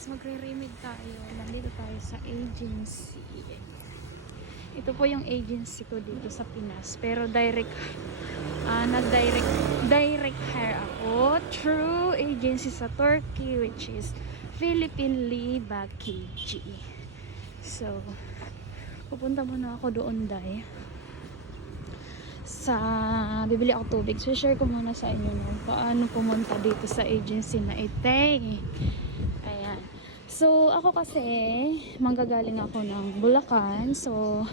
guys, magre-remit tayo. Nandito tayo sa agency. Ito po yung agency ko dito sa Pinas. Pero direct hire ako through agency sa Turkey, which is Philippine Liba KG. So, pupunta muna ako doon, bibili ako tubig. So, share ko muna sa inyo paano pumunta dito sa agency na ito. Ayan. So, ako kasi, manggagaling ako ng Bulacan. So,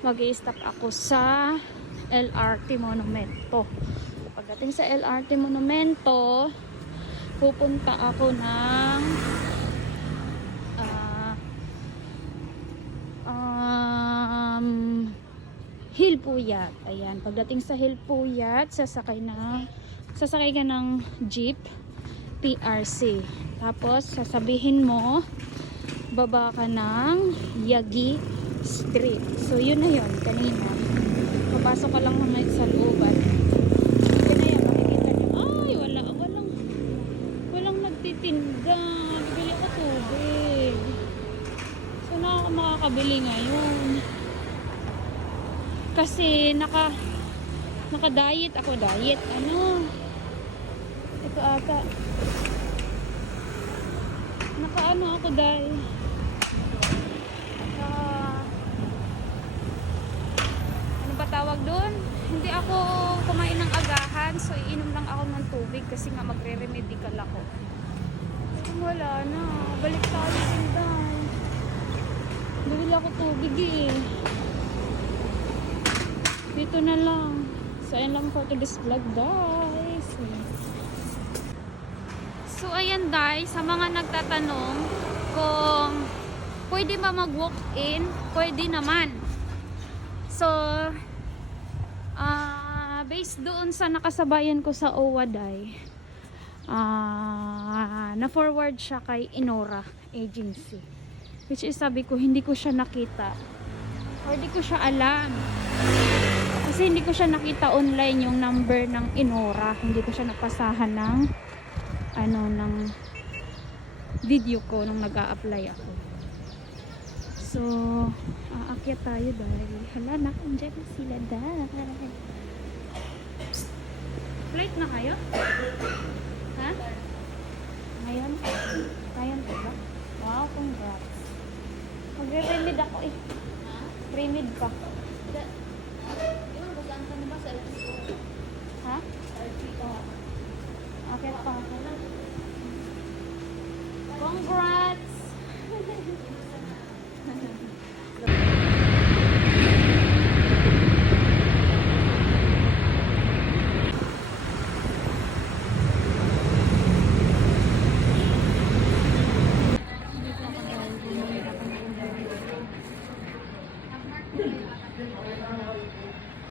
mag-i-stop ako sa LRT Monumento. Pagdating sa LRT Monumento, pupunta ako ng Hilpuyat. Ayan. Pagdating sa Hilpuyat, sasakay ka ng jeep PRC. Tapos, sasabihin mo, baba ka ng Yagi Street. So, yun na yun. Kanina. Papasok ka lang naman sa looban. Yun na yun. Makikita nyo. Ay, walang nagtitinda. Bibili ako tubig. So, makakabili ngayon. Kasi, naka-diet ako. Diet. Ito ata. Ako dahil ano ba tawag doon? Hindi ako kumain ng agahan, so iinom lang ako ng tubig kasi nga magre-remedical ako. Wala na, balik tayo tindahan. Bibili ako tubig dito na lang. So ayan lang for today's vlog, guys. So, ayan guys, sa mga nagtatanong kung pwede ba mag-walk-in, pwede naman. So, based doon sa nakasabayan ko sa OWADAY, na-forward siya kay Inora Agency. Which is, sabi ko, hindi ko siya nakita. Or hindi ko siya alam. Kasi hindi ko siya nakita online yung number ng Inora. Hindi ko siya napasahan ng ng video ko nung nag-a-apply ako. So, aakyat tayo dahil hala na, andyan na sila dahil. Flight na kayo? Ha? Ngayon? Ngayon pa ba? Wow, congrats. Magre-remid ako Ha? Remid pa. Bukan ka na ba sa LTO? Ha? LTO. Aakyat pa ako. Congrats!